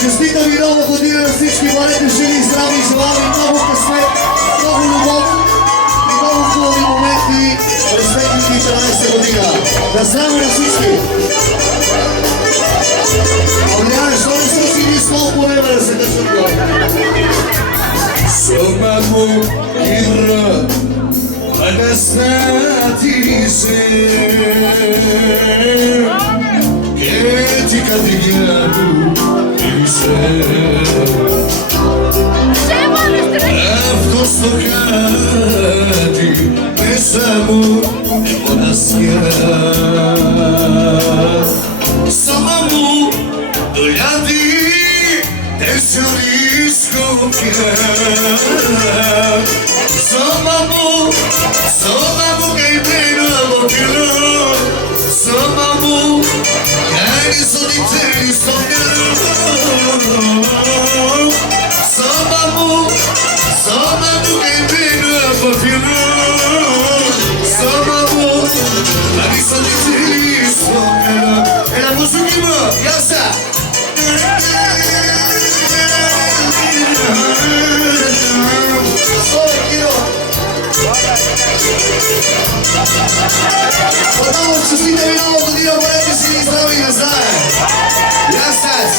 Честита ви нова година на всички, бъдете живи и здрави, желая ви много късмет, много любов и много хубави моменти през 2013 година. Да здраве на всички! Обряне, що не слуши ни стол по време да се държат горе? Самому Ира, Анастати се, che ti cadighiamo il Avto stoccati Pensiamo e buona schiera Samamu dogliati del suo risco che Samamu che il meno amo Samamu Ani sodi teri sognerò Samamu che vino a papiro Samamu Ani sodi teri sognerò E la musica, yasa Отново честита ви нова година, бъдете си и здрави назаем! Ясас!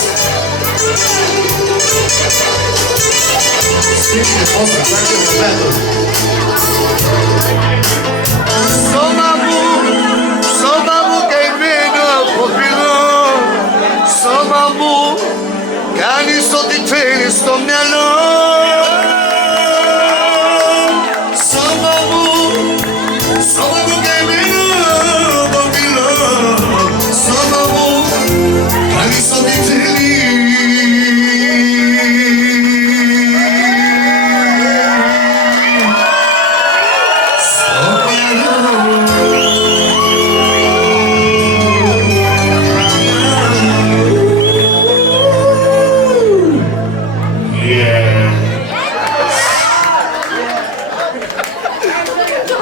Стихте после, така е приятел! Somamu che vino a popino Somamu cani sto di te sto miano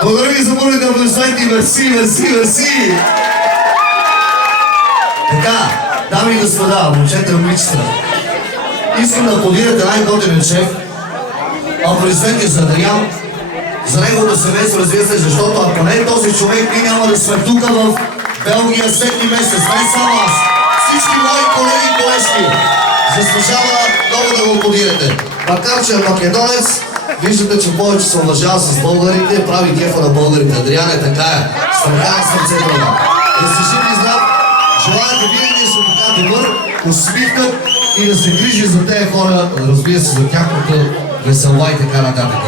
Благодаря ви за волята, аплодисменти, мерси! Така, дами и господа, момчета и момичета, искам да аплодирате най-готинен шеф, аплодисменти за Адриан, за неговото семейство, разбира се, защото ако не е този човек, ние няма да сме тук в Белгия всеки месец, не само аз, всички мои колеги и колежки, заслужава много да го аплодирате. Макар че е македонец, виждате, че повече се уважава с българите, прави кефа на българите. Адриан е така е. Страха на сърцето на. Да си жив и здрав, желая да винаги да се така добър, усмихнат и да се грижи за тези хора, разбира се, за тяхната весела и така нататък.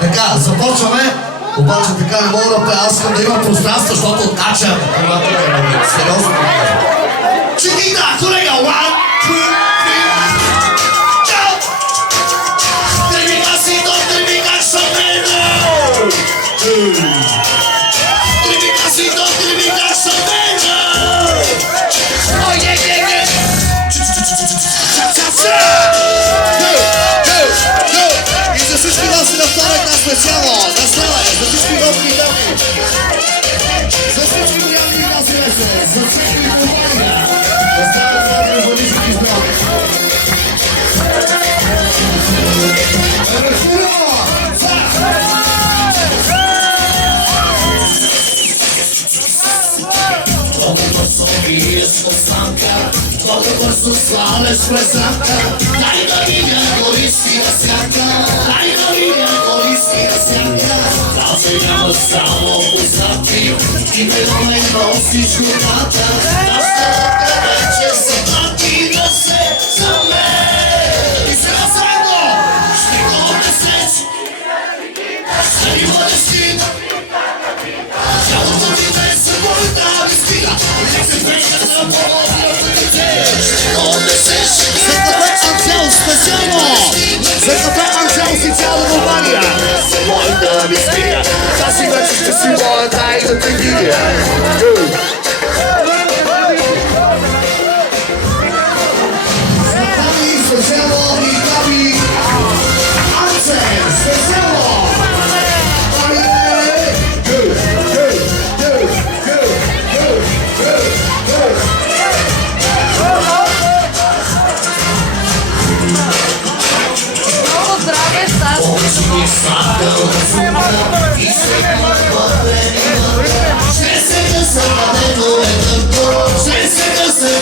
Така, започваме, обаче така не мога да пея, аз искам да има пространство, защото откача. Сериозно да кажа. Чекита, колега, one, two, three, ciao! И за всички носи на втора една специално. Да става, за всички носи и дами. За всички голями и носи месец. За всички говори. Да става това да звънички здрави. Много бързо сваляш пресанка, дай да видя гористия сянка, дай да видя гористия сянка. Тази няма само познати, ти ме ме носиш горната, аз да вече са пати да се замет. И сега заедно ще го обяснеш, ще ни бъде стига, тялото ми не се боли да ми стига, и се Mordaj do Tequila. Nami specjalno i nami Ancen, specjalno! Много здраве, Стас! Ще се да се